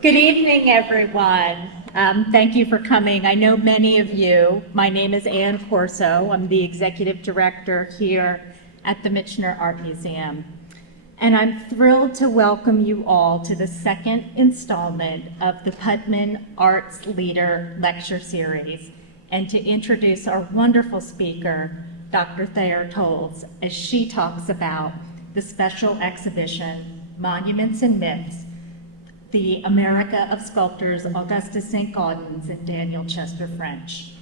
Good evening, everyone. Thank you for coming. I know many of you. My name is Ann Corso. I'm the executive director here at the Michener Art Museum. And I'm thrilled to welcome you all to the second installment of the Putman Arts Leader Lecture Series, and to introduce our wonderful speaker, Dr. Thayer Tolles, as she talks about the special exhibition, Monuments and Myths, the Marica F Sculptors, Augustus, Saint-Gaudens, and Daniel Chester French.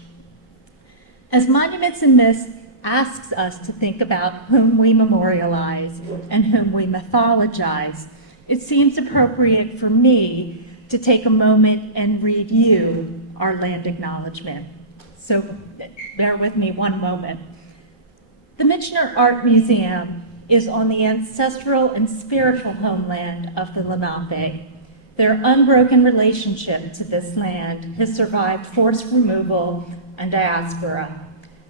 As Monuments and Myths asks us to think about whom we memorialize and whom we mythologize, it seems appropriate for me to take a moment and read you our land acknowledgement. So bear with me one moment. The Michener Art Museum is on the ancestral and spiritual homeland of the Lenape. Their unbroken relationship to this land has survived forced removal and diaspora.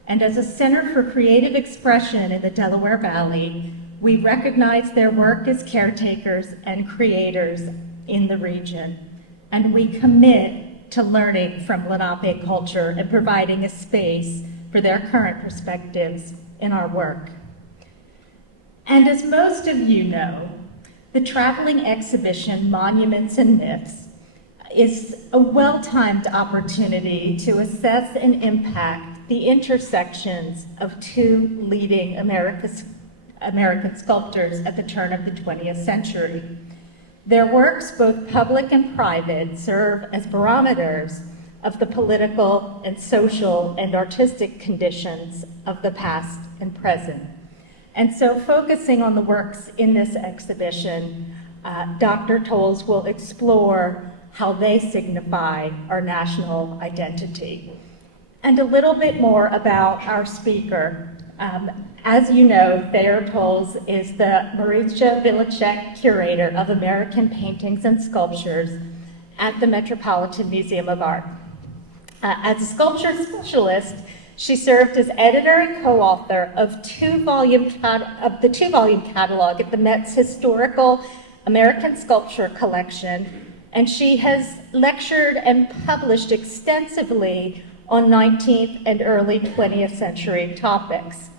And as a center for creative expression in the Delaware Valley, we recognize their work as caretakers and creators in the region. And we commit to learning from Lenape culture and providing a space for their current perspectives in our work. And as most of you know, the traveling exhibition, Monuments and Myths, is a well-timed opportunity to assess and impact the intersections of two leading American sculptors at the turn of the 20th century. Their works, both public and private, serve as barometers of the political and social and artistic conditions of the past and present. And so, focusing on the works in this exhibition, Dr. Tolles will explore how they signify our national identity. And a little bit more about our speaker. As you know, Thayer Tolles is the Marica Vilcek Curator of American Paintings and Sculptures at the Metropolitan Museum of Art. As a sculpture specialist, she served as editor and co-author of the two-volume catalog at the Met's Historical American Sculpture Collection, and she has lectured and published extensively on 19th and early 20th century topics.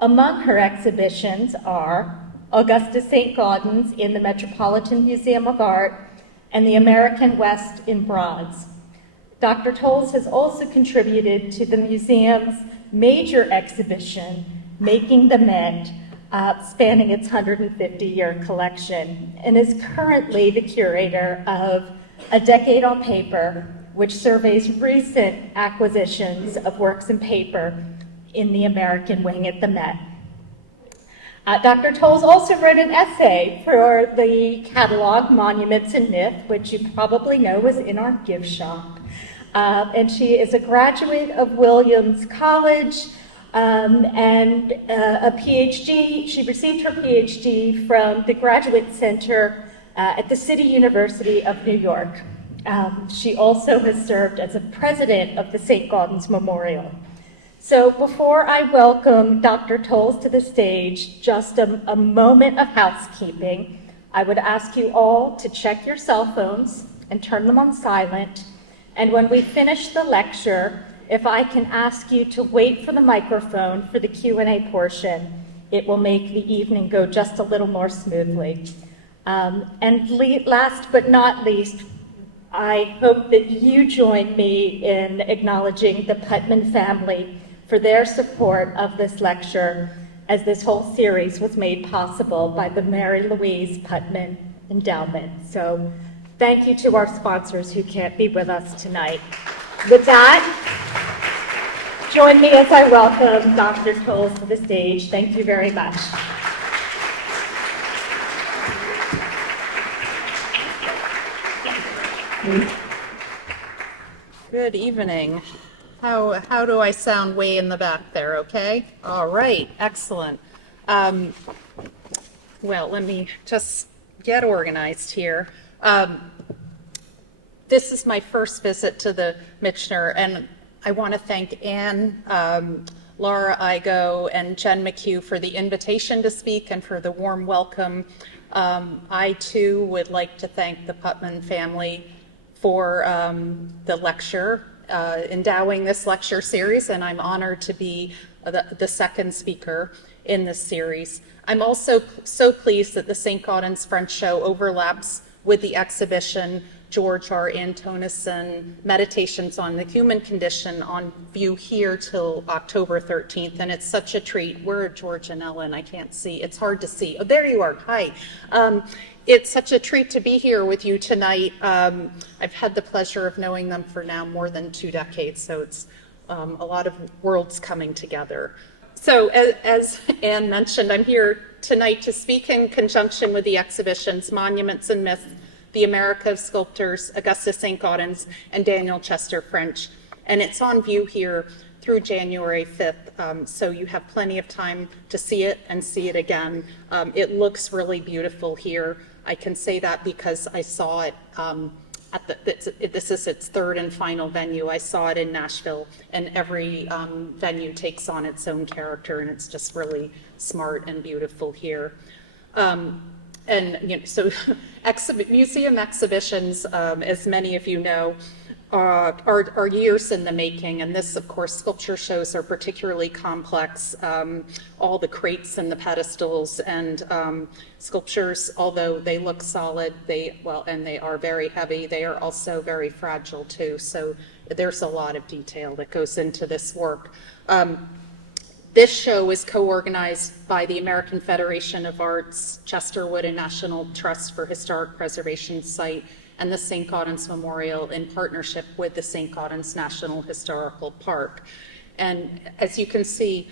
Among her exhibitions are Augustus Saint-Gaudens in the Metropolitan Museum of Art and the American West in Bronze. Dr. Tolles has also contributed to the museum's major exhibition, Making the Met, spanning its 150-year collection, and is currently the curator of A Decade on Paper, which surveys recent acquisitions of works in paper in the American wing at the Met. Dr. Tolles also wrote an essay for the catalog, Monuments and Myths, which you probably know was in our gift shop. And she is a graduate of Williams College and a PhD. She received her PhD from the Graduate Center at the City University of New York. She also has served as a president of the Saint-Gaudens Memorial. So before I welcome Dr. Tolles to the stage, just a moment of housekeeping. I would ask you all to check your cell phones and turn them on silent. And when we finish the lecture, if I can ask you to wait for the microphone for the Q&A portion, it will make the evening go just a little more smoothly. And last but not least, I hope that you join me in acknowledging the Putman family for their support of this lecture, as this whole series was made possible by the Mary Louise Putman Endowment. So thank you to our sponsors who can't be with us tonight. With that, join me as I welcome Dr. Tolles to the stage. Thank you very much. Good evening. How do I sound way in the back there, okay? All right, excellent. Well, let me just get organized here. This is my first visit to the Michener, and I want to thank Anne Laura Igo and Jen McHugh for the invitation to speak and for the warm welcome. I too would like to thank the Putman family for the lecture, endowing this lecture series, and I'm honored to be the second speaker in this series. I'm also so pleased that the Saint-Gaudens French Show overlaps with the exhibition George R. Antonison, Meditations on the Human Condition, on view here till October 13th, and it's such a treat. Where are George and Ellen? I can't see. It's hard to see. Oh, there you are. Hi. It's such a treat to be here with you tonight. I've had the pleasure of knowing them for now more than 2 decades, so it's a lot of worlds coming together. So as Anne mentioned, I'm here tonight to speak in conjunction with the exhibitions Monuments and Myths, the Marica F Sculptors, Augustus Saint-Gaudens, and Daniel Chester French. And it's on view here through January 5th, so you have plenty of time to see it and see it again. It looks really beautiful here. I can say that because I saw it this is its third and final venue. I saw it in Nashville, and every venue takes on its own character, and it's just really smart and beautiful here. And so museum exhibitions, as many of you know, are years in the making, and this, of course, sculpture shows are particularly complex. All the crates and the pedestals and sculptures, although they look solid, and they are very heavy, they are also very fragile too. So there's a lot of detail that goes into this work. This show is co-organized by the American Federation of Arts, Chesterwood and National Trust for Historic Preservation Site, and the Saint-Gaudens Memorial in partnership with the Saint-Gaudens National Historical Park. And as you can see,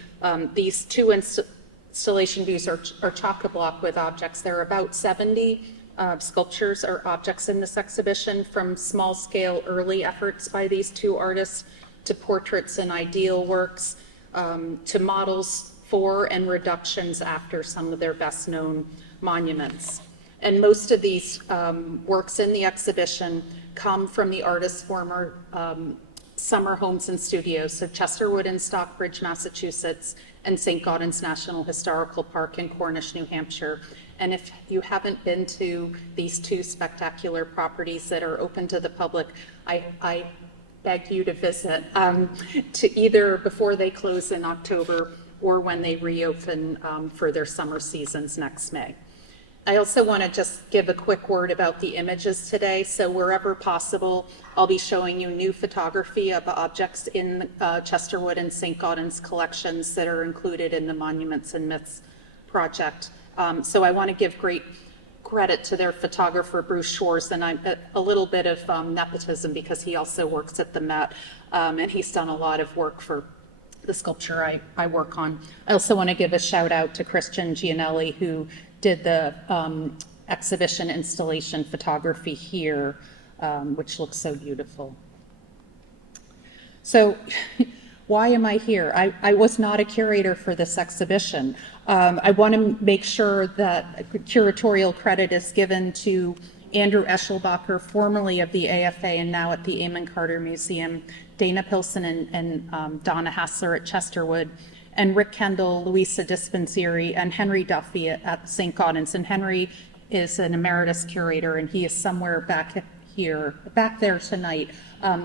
these 2 installation views are chock-a-block with objects. There are about 70 sculptures or objects in this exhibition, from small-scale early efforts by these 2 artists to portraits and ideal works, to models for and reductions after some of their best-known monuments. And most of these works in the exhibition come from the artist's former summer homes and studios, so Chesterwood in Stockbridge, Massachusetts, and Saint-Gaudens National Historical Park in Cornish, New Hampshire. And if you haven't been to these 2 spectacular properties that are open to the public, I beg you to visit, to either before they close in October or when they reopen for their summer seasons next May. I also want to just give a quick word about the images today. So wherever possible, I'll be showing you new photography of objects in Chesterwood and Saint-Gaudens collections that are included in the Monuments and Myths project. So I want to give great credit to their photographer, Bruce Shores, and a little bit of nepotism because he also works at the Met, and he's done a lot of work for the sculpture I work on. I also want to give a shout out to Christian Gianelli, who did the exhibition installation photography here, which looks so beautiful. So why am I here? I was not a curator for this exhibition. I want to make sure that curatorial credit is given to Andrew Eschelbacher, formerly of the AFA and now at the Amon Carter Museum, Dana Pilson and Donna Hassler at Chesterwood, and Rick Kendall, Louisa Dispenseri, and Henry Duffy at St. Gaudens. And Henry is an emeritus curator, and he is somewhere back there tonight.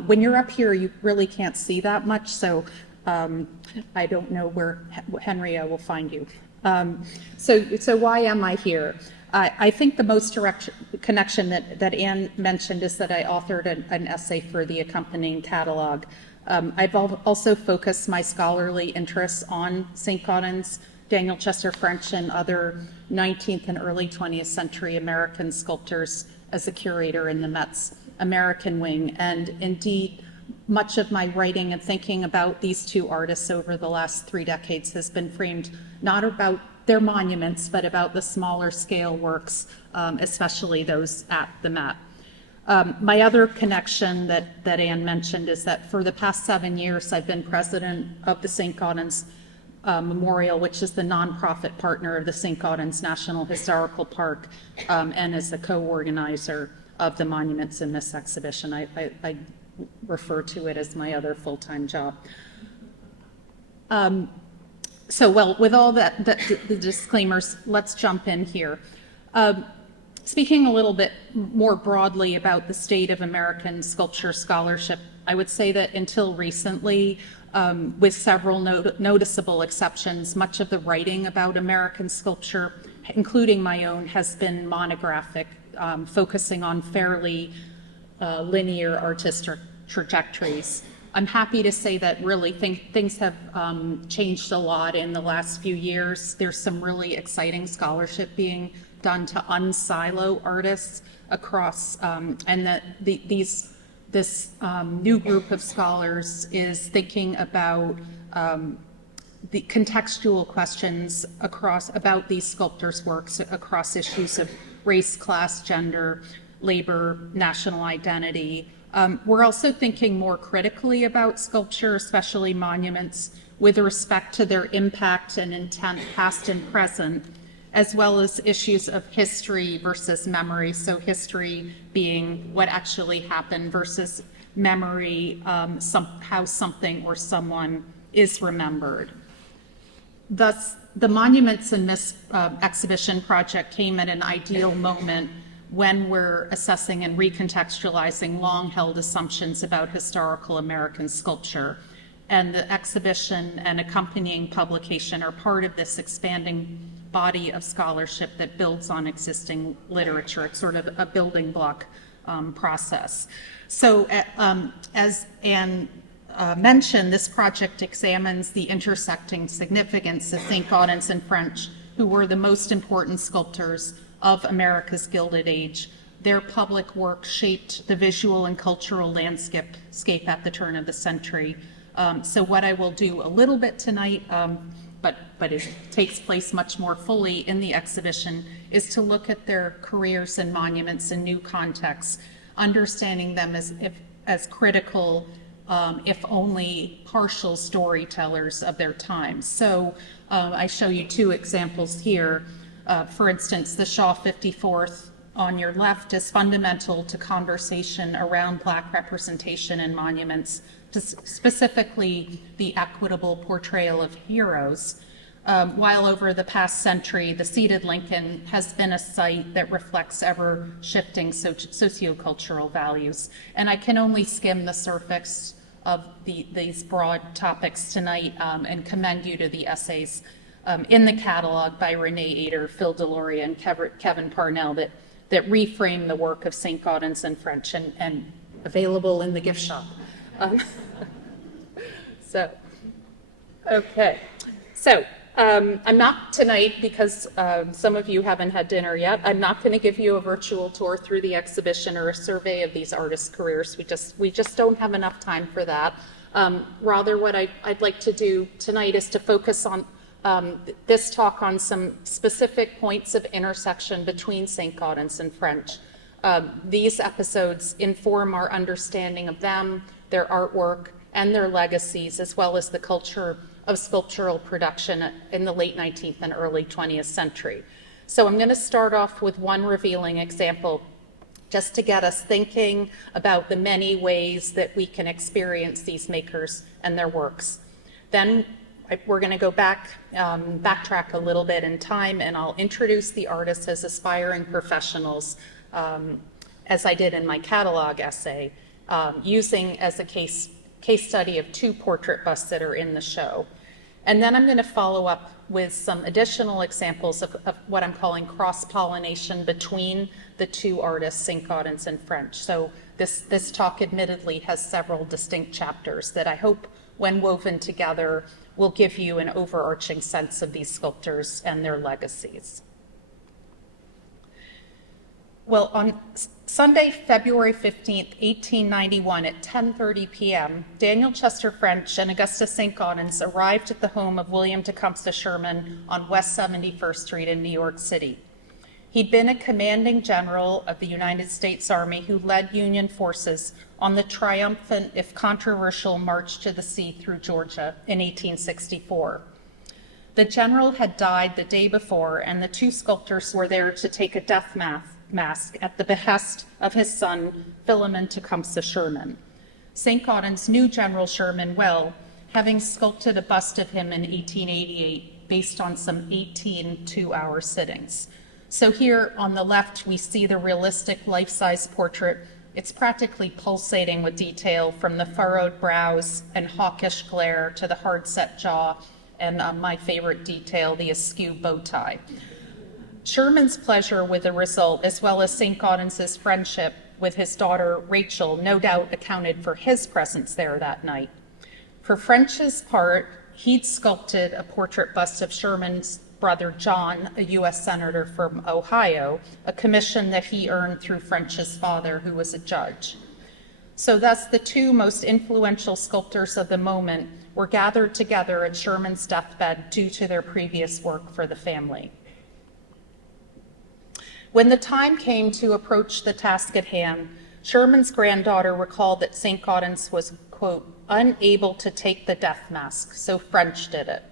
When you're up here, you really can't see that much, so I don't know where Henry will find you. So why am I here? I think the most direct connection that Anne mentioned is that I authored an essay for the accompanying catalog. I've also focused my scholarly interests on Saint-Gaudens, Daniel Chester French, and other 19th and early 20th century American sculptors as a curator in the Met's American wing. And indeed, much of my writing and thinking about these 2 artists over the last 3 decades has been framed not about their monuments, but about the smaller scale works, especially those at the Met. My other connection that Anne mentioned is that for the past 7 years, I've been president of the Saint-Gaudens Memorial, which is the nonprofit partner of the Saint-Gaudens National Historical Park, and is the co-organizer of the Monuments in this exhibition. I refer to it as my other full-time job. Well, with all the disclaimers, let's jump in here. Speaking a little bit more broadly about the state of American sculpture scholarship, I would say that until recently, with several noticeable exceptions, much of the writing about American sculpture, including my own, has been monographic, focusing on fairly linear artistic trajectories. I'm happy to say that really things have changed a lot in the last few years. There's some really exciting scholarship being done to unsilo artists across, and that this new group of scholars is thinking about the contextual questions about these sculptors' works across issues of race, class, gender, labor, national identity. We're also thinking more critically about sculpture, especially monuments, with respect to their impact and intent, past and present, as well as issues of history versus memory. So history being what actually happened versus memory, how something or someone is remembered. Thus, the Monuments in this exhibition project came at an ideal moment when we're assessing and recontextualizing long-held assumptions about historical American sculpture. And the exhibition and accompanying publication are part of this expanding body of scholarship that builds on existing literature. It's sort of a building block process. So as Anne mentioned, this project examines the intersecting significance of Saint-Gaudens and French, who were the most important sculptors of America's Gilded Age. Their public work shaped the visual and cultural landscape at the turn of the century. So what I will do a little bit tonight, but it takes place much more fully in the exhibition, is to look at their careers and monuments in new contexts, understanding them as critical, if only partial storytellers of their time. So I show you two examples here. For instance, the Shaw 54th on your left is fundamental to conversation around Black representation in monuments, specifically the equitable portrayal of heroes. While over the past century, the seated Lincoln has been a site that reflects ever-shifting sociocultural values. And I can only skim the surface of these broad topics tonight and commend you to the essays in the catalog by Renee Ader, Phil Deloria, and Kevin Parnell that reframe the work of Saint-Gaudens and French and available in the gift shop. I'm not tonight, because some of you haven't had dinner yet, I'm not going to give you a virtual tour through the exhibition or a survey of these artists' careers. We just don't have enough time for that. Rather, what I'd like to do tonight is to focus on this talk on some specific points of intersection between Saint-Gaudens and French. These episodes inform our understanding of them, their artwork, and their legacies, as well as the culture of sculptural production in the late 19th and early 20th century. So I'm going to start off with one revealing example, just to get us thinking about the many ways that we can experience these makers and their works. Then we're going to go backtrack a little bit in time, and I'll introduce the artists as aspiring professionals, as I did in my catalog essay, using as a case study of two portrait busts that are in the show. And then I'm going to follow up with some additional examples of what I'm calling cross-pollination between the two artists, Saint-Gaudens and French. So this talk admittedly has several distinct chapters that I hope, when woven together, will give you an overarching sense of these sculptors and their legacies. Well, on Sunday, February 15th, 1891 at 10:30 p.m., Daniel Chester French and Augustus Saint-Gaudens arrived at the home of William Tecumseh Sherman on West 71st Street in New York City. He'd been a commanding general of the United States Army who led Union forces on the triumphant, if controversial, March to the Sea through Georgia in 1864. The general had died the day before, and the two sculptors were there to take a death mask at the behest of his son, Philemon Tecumseh Sherman. Saint-Gaudens knew General Sherman well, having sculpted a bust of him in 1888 based on some 18 two-hour sittings. So here on the left, we see the realistic life-size portrait. It's practically pulsating with detail, from the furrowed brows and hawkish glare to the hard-set jaw, and my favorite detail, the askew bow tie. Sherman's pleasure with the result, as well as Saint-Gaudens' friendship with his daughter Rachel, no doubt accounted for his presence there that night. For French's part, he'd sculpted a portrait bust of Sherman's brother John, a U.S. Senator from Ohio, a commission that he earned through French's father, who was a judge. So thus, the two most influential sculptors of the moment were gathered together at Sherman's deathbed due to their previous work for the family. When the time came to approach the task at hand, Sherman's granddaughter recalled that Saint-Gaudens was, quote, unable to take the death mask, so French did it.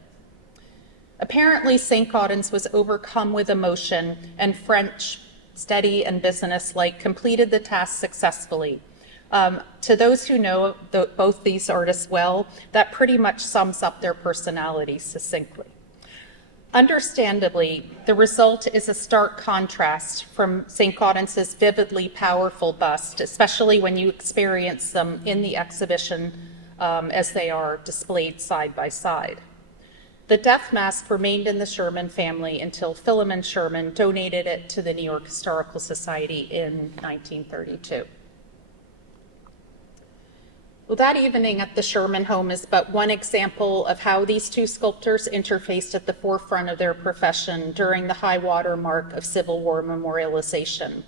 Apparently, Saint-Gaudens was overcome with emotion, and French, steady and businesslike, completed the task successfully. To those who know both these artists well, that pretty much sums up their personalities succinctly. Understandably, the result is a stark contrast from Saint-Gaudens' vividly powerful bust, especially when you experience them in the exhibition as they are displayed side by side. The death mask remained in the Sherman family until Philemon Sherman donated it to the New York Historical Society in 1932. Well, that evening at the Sherman home is but one example of how these two sculptors interfaced at the forefront of their profession during the high water mark of Civil War memorialization.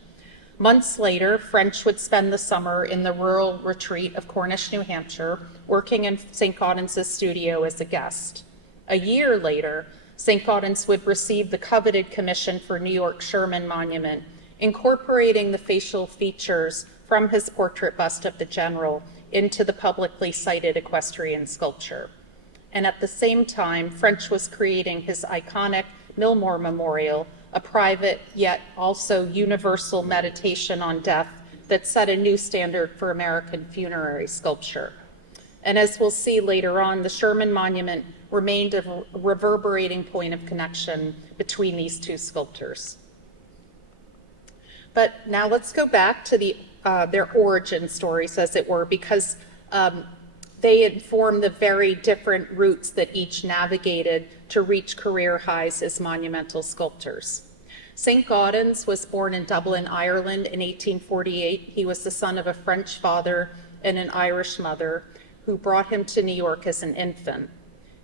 Months later, French would spend the summer in the rural retreat of Cornish, New Hampshire, working in Saint-Gaudens' studio as a guest. A year later, Saint-Gaudens would receive the coveted commission for New York Sherman Monument, incorporating the facial features from his portrait bust of the general into the publicly cited equestrian sculpture. And at the same time, French was creating his iconic Millmore Memorial, a private yet also universal meditation on death that set a new standard for American funerary sculpture. And as we'll see later on, the Sherman Monument remained a reverberating point of connection between these two sculptors. But now let's go back to their origin stories, as it were, because they inform the very different routes that each navigated to reach career highs as monumental sculptors. Saint-Gaudens was born in Dublin, Ireland in 1848. He was the son of a French father and an Irish mother who brought him to New York as an infant.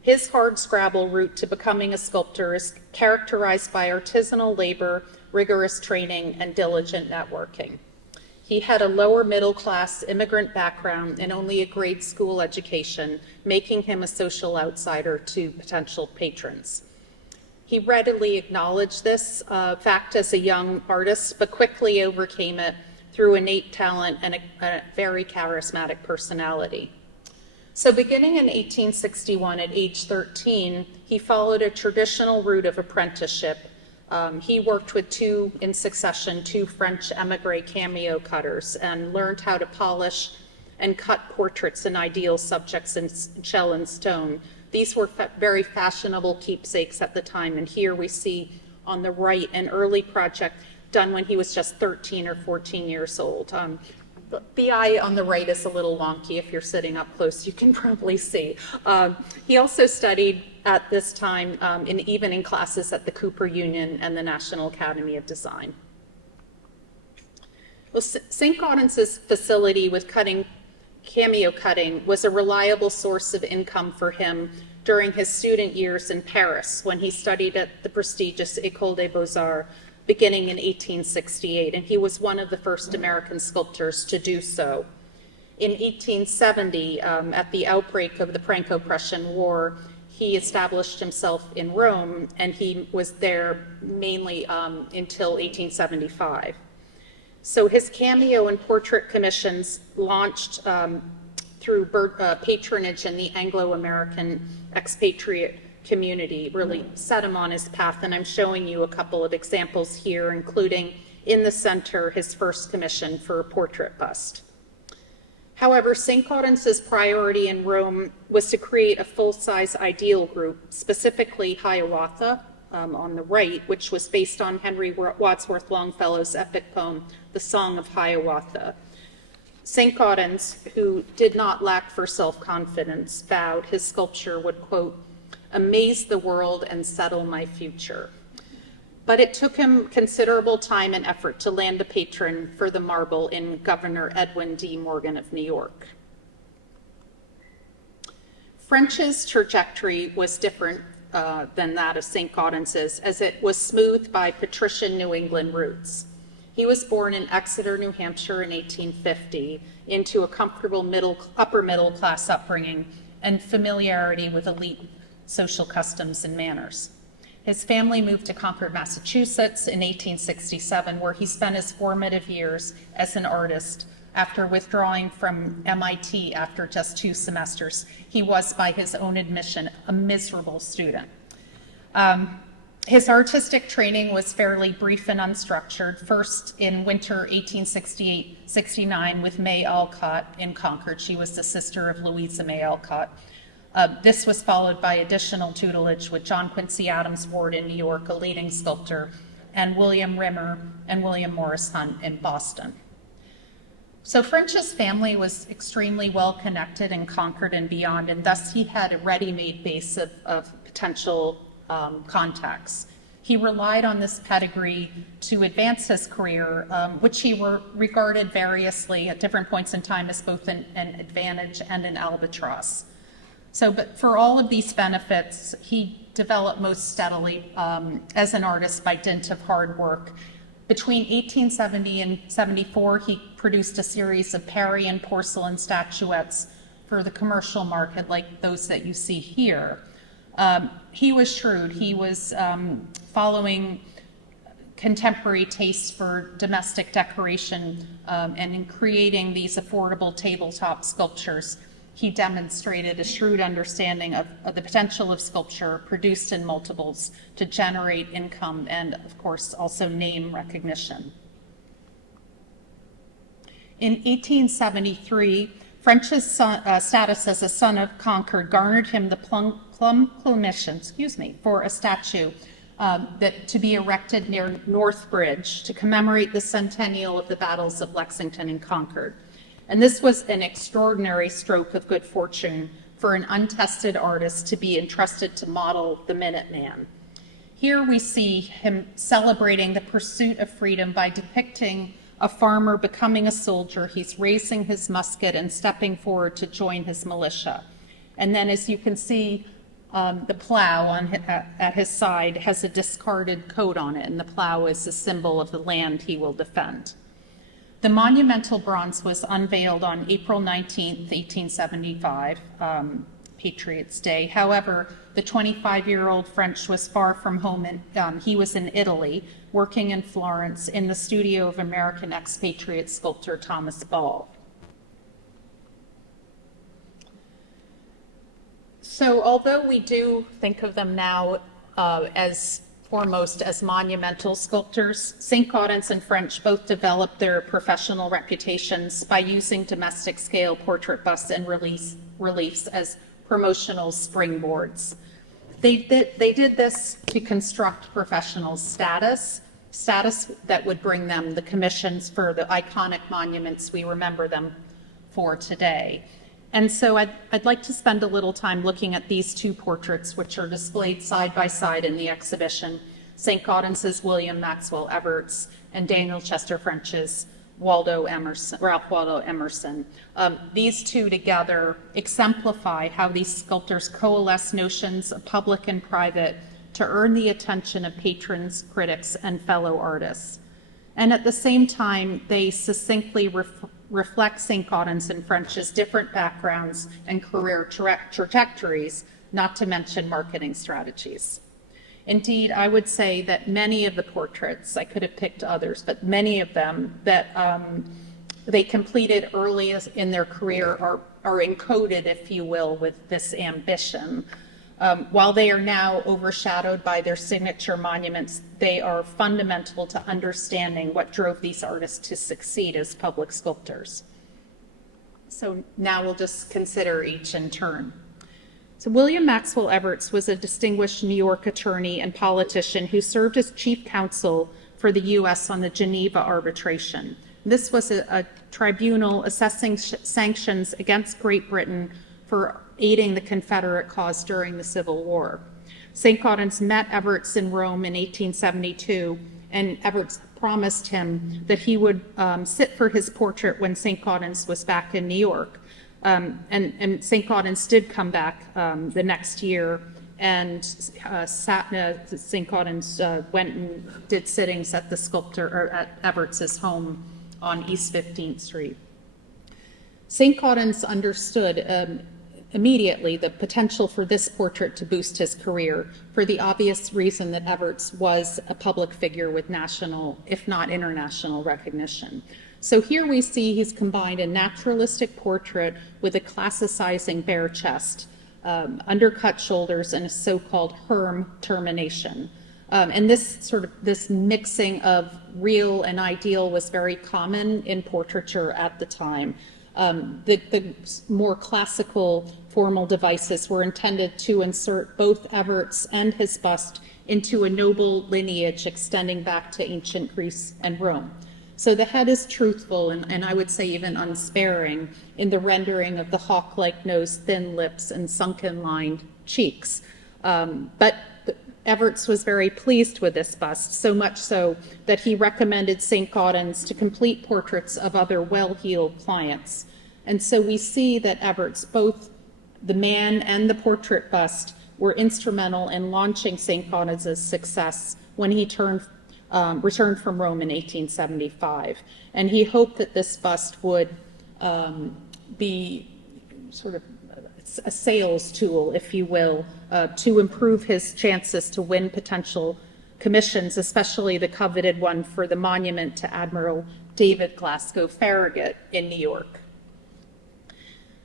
His hardscrabble route to becoming a sculptor is characterized by artisanal labor, rigorous training, and diligent networking. He had a lower middle class immigrant background and only a grade school education, making him a social outsider to potential patrons. He readily acknowledged this fact as a young artist, but quickly overcame it through innate talent and a very charismatic personality. So beginning in 1861 at age 13, he followed a traditional route of apprenticeship. He worked with two French emigre cameo cutters and learned how to polish and cut portraits and ideal subjects in shell and stone. These were very fashionable keepsakes at the time, and here we see on the right an early project done when he was just 13 or 14 years old. The eye on the right is a little wonky. If you're sitting up close, you can probably see. He also studied at this time in evening classes at the Cooper Union and the National Academy of Design. Well, Saint-Gaudens' facility with cameo cutting was a reliable source of income for him during his student years in Paris when he studied at the prestigious École des Beaux-Arts beginning in 1868, and he was one of the first American sculptors to do so. In 1870, at the outbreak of the Franco-Prussian War, he established himself in Rome, and he was there mainly until 1875. So his cameo and portrait commissions launched through patronage in the Anglo-American expatriate community really set him on his path, and I'm showing you a couple of examples here, including in the center his first commission for a portrait bust. However, Saint-Gaudens' priority in Rome was to create a full-size ideal group, specifically Hiawatha on the right, which was based on Henry Wadsworth Longfellow's epic poem, The Song of Hiawatha. Saint-Gaudens, who did not lack for self-confidence, vowed his sculpture would, quote, amaze the world and settle my future. But it took him considerable time and effort to land the patron for the marble in Governor Edwin D. Morgan of New York. French's trajectory was different than that of Saint-Gaudens's, as it was smoothed by patrician New England roots. He was born in Exeter, New Hampshire in 1850 into a comfortable upper middle class upbringing and familiarity with elite social customs and manners. His family moved to Concord, Massachusetts in 1867, where he spent his formative years as an artist. After withdrawing from MIT after just 2 semesters, he was, by his own admission, a miserable student. His artistic training was fairly brief and unstructured, first in winter 1868-69 with May Alcott in Concord. She was the sister of Louisa May Alcott. This was followed by additional tutelage with John Quincy Adams Ward in New York, a leading sculptor, and William Rimmer and William Morris Hunt in Boston. So French's family was extremely well connected in Concord and beyond, and thus he had a ready-made base of potential contacts. He relied on this pedigree to advance his career, which he regarded variously at different points in time as both an advantage and an albatross. So, but for all of these benefits, he developed most steadily as an artist by dint of hard work. Between 1870 and 74, he produced a series of Parian porcelain statuettes for the commercial market, like those that you see here. He was shrewd. He was following contemporary tastes for domestic decoration, and in creating these affordable tabletop sculptures, he demonstrated a shrewd understanding of the potential of sculpture produced in multiples to generate income and, of course, also name recognition. In 1873, French's status as a son of Concord garnered him the plum commission, for a statue that to be erected near North Bridge to commemorate the centennial of the battles of Lexington and Concord. And this was an extraordinary stroke of good fortune for an untested artist to be entrusted to model the Minuteman. Here we see him celebrating the pursuit of freedom by depicting a farmer becoming a soldier. He's raising his musket and stepping forward to join his militia. And then, as you can see, the plow at his side has a discarded coat on it, and the plow is a symbol of the land he will defend. The monumental bronze was unveiled on April 19th, 1875, Patriots' Day. However, the 25-year-old French was far from home, and he was in Italy, working in Florence in the studio of American expatriate sculptor Thomas Ball. So although we do think of them now as foremost as monumental sculptors, Saint-Gaudens and French both developed their professional reputations by using domestic scale portrait busts and reliefs as promotional springboards. They did this to construct professional status that would bring them the commissions for the iconic monuments we remember them for today. And so I'd like to spend a little time looking at these 2 portraits, which are displayed side by side in the exhibition, Saint-Gaudens' William Maxwell Evarts and Daniel Chester French's Ralph Waldo Emerson. These 2 together exemplify how these sculptors coalesce notions of public and private to earn the attention of patrons, critics, and fellow artists. And at the same time, they succinctly reflect Saint-Gaudens and French's different backgrounds and career trajectories, not to mention marketing strategies. Indeed, I would say that many of the portraits, I could have picked others, but many of them that they completed early in their career are encoded, if you will, with this ambition. While they are now overshadowed by their signature monuments, they are fundamental to understanding what drove these artists to succeed as public sculptors. So now we'll just consider each in turn. So William Maxwell Evarts was a distinguished New York attorney and politician who served as chief counsel for the U.S. on the Geneva arbitration. This was a tribunal assessing sanctions against Great Britain for aiding the Confederate cause during the Civil War. Saint-Gaudens met Evarts in Rome in 1872, and Evarts promised him that he would sit for his portrait when Saint-Gaudens was back in New York. And Saint-Gaudens did come back the next year, and Saint-Gaudens went and did sittings at the sculptor, or at Evarts's home on East 15th Street. Saint-Gaudens understood immediately the potential for this portrait to boost his career, for the obvious reason that Evarts was a public figure with national, if not international, recognition. So here we see he's combined a naturalistic portrait with a classicizing bare chest, undercut shoulders, and a so-called herm termination. And this mixing of real and ideal was very common in portraiture at the time. The more classical formal devices were intended to insert both Evarts and his bust into a noble lineage extending back to ancient Greece and Rome. So the head is truthful and I would say even unsparing in the rendering of the hawk-like nose, thin lips, and sunken-lined cheeks. But Evarts was very pleased with this bust, so much so that he recommended Saint-Gaudens to complete portraits of other well-heeled clients. And so we see that Evarts, both the man and the portrait bust, were instrumental in launching Saint-Gaudens' success when he returned from Rome in 1875. And he hoped that this bust would be sort of a sales tool, if you will, to improve his chances to win potential commissions, especially the coveted one for the monument to Admiral David Glasgow Farragut in New York.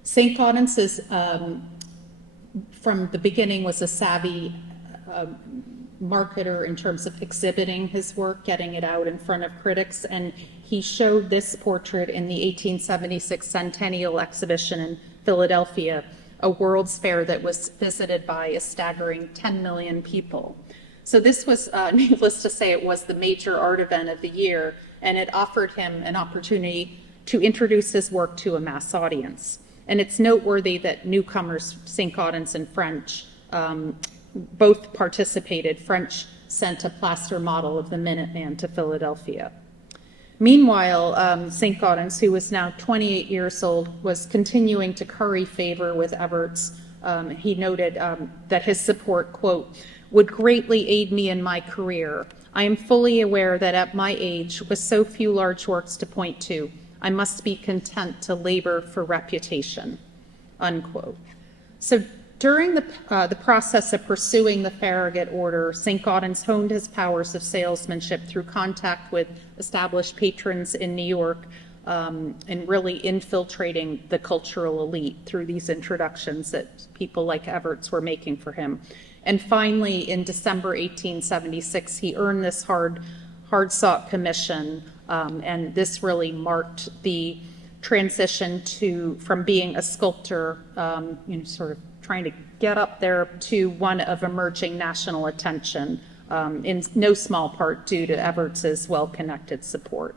Saint-Gaudens is, from the beginning, was a savvy marketer in terms of exhibiting his work, getting it out in front of critics, and he showed this portrait in the 1876 Centennial Exhibition in Philadelphia, a World's Fair that was visited by a staggering 10 million people. So this was, needless to say, it was the major art event of the year, and it offered him an opportunity to introduce his work to a mass audience. And it's noteworthy that newcomers, Saint-Gaudens and French, both participated. French sent a plaster model of the Minuteman to Philadelphia. Meanwhile, Saint-Gaudens, who was now 28 years old, was continuing to curry favor with Evarts. He noted that his support, quote, would greatly aid me in my career. I am fully aware that at my age, with so few large works to point to, I must be content to labor for reputation, unquote. So during the process of pursuing the Farragut order, Saint-Gaudens honed his powers of salesmanship through contact with established patrons in New York and really infiltrating the cultural elite through these introductions that people like Evarts were making for him. And finally, in December 1876, he earned this hard-sought commission, and this really marked the transition from being a sculptor, sort of trying to get up there, to one of emerging national attention, in no small part due to Evarts's well-connected support.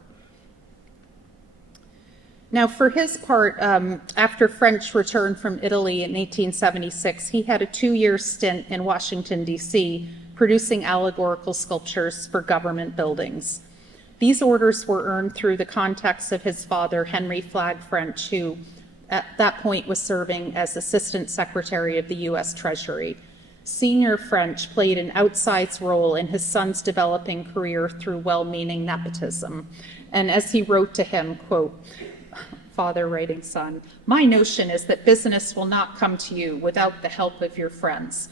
Now, for his part, after French returned from Italy in 1876, he had a 2-year stint in Washington, D.C., producing allegorical sculptures for government buildings. These orders were earned through the contacts of his father, Henry Flagg French, who at that point was serving as Assistant Secretary of the U.S. Treasury. Senior French played an outsized role in his son's developing career through well-meaning nepotism. And as he wrote to him, quote, father writing son, my notion is that business will not come to you without the help of your friends.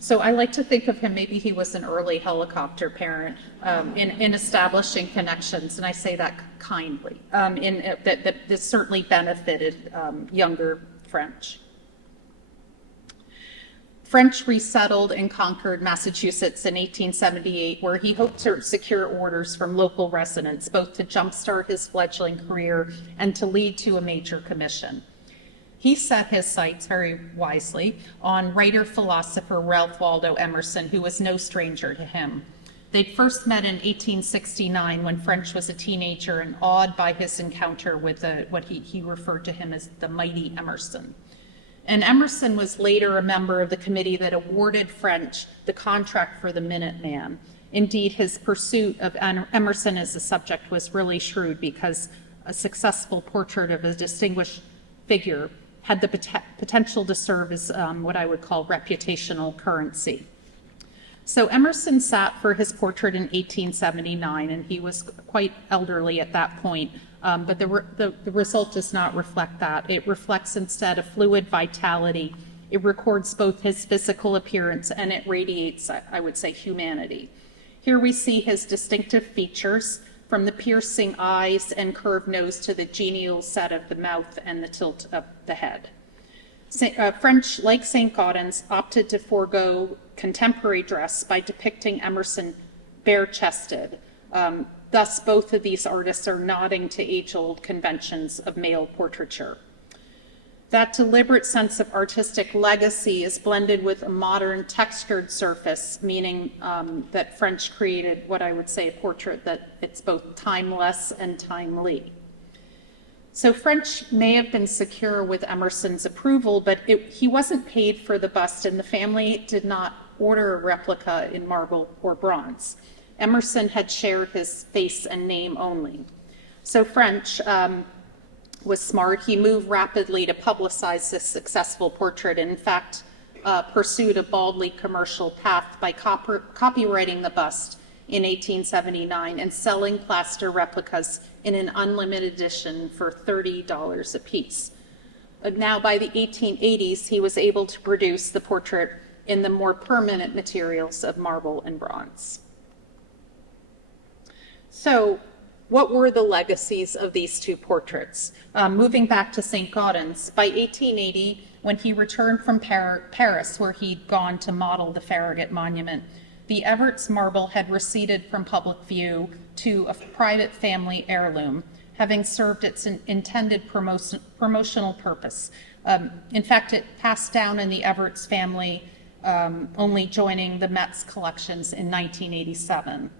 So I like to think of him, maybe he was an early helicopter parent in establishing connections, and I say that kindly, that certainly benefited younger French. French resettled and conquered Massachusetts in 1878, where he hoped to secure orders from local residents, both to jumpstart his fledgling career and to lead to a major commission. He set his sights very wisely on writer-philosopher Ralph Waldo Emerson, who was no stranger to him. They'd first met in 1869 when French was a teenager and awed by his encounter with what he referred to him as the mighty Emerson. And Emerson was later a member of the committee that awarded French the contract for the Minuteman. Indeed, his pursuit of Emerson as a subject was really shrewd, because a successful portrait of a distinguished figure had the potential to serve as what I would call reputational currency. So Emerson sat for his portrait in 1879, and he was quite elderly at that point. But the result does not reflect that. It reflects instead a fluid vitality. It records both his physical appearance and it radiates, I would say, humanity. Here we see his distinctive features, from the piercing eyes and curved nose to the genial set of the mouth and the tilt of the head. French, like Saint-Gaudens, opted to forego contemporary dress by depicting Emerson bare-chested. Thus, both of these artists are nodding to age-old conventions of male portraiture. That deliberate sense of artistic legacy is blended with a modern textured surface, meaning that French created what I would say a portrait that it's both timeless and timely. So French may have been secure with Emerson's approval, but he wasn't paid for the bust, and the family did not order a replica in marble or bronze. Emerson had shared his face and name only. So French was smart. He moved rapidly to publicize this successful portrait, and in fact pursued a baldly commercial path by copywriting the bust in 1879 and selling plaster replicas in an unlimited edition for $30 a piece. Now by the 1880s, he was able to produce the portrait in the more permanent materials of marble and bronze. So what were the legacies of these two portraits? Moving back to Saint-Gaudens, by 1880, when he returned from Paris, where he'd gone to model the Farragut Monument, the Everts marble had receded from public view to a private family heirloom, having served its intended promotional purpose. In fact, it passed down in the Everts family, only joining the Met's collections in 1987.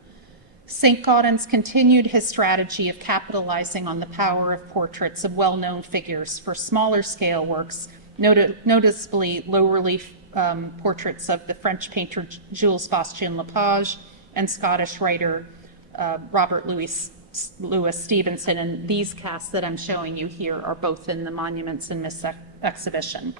Saint-Gaudens continued his strategy of capitalizing on the power of portraits of well-known figures for smaller scale works, noticeably low-relief portraits of the French painter Jules Bastien-Lepage and Scottish writer Robert Louis Stevenson. And these casts that I'm showing you here are both in the Monuments in this exhibition.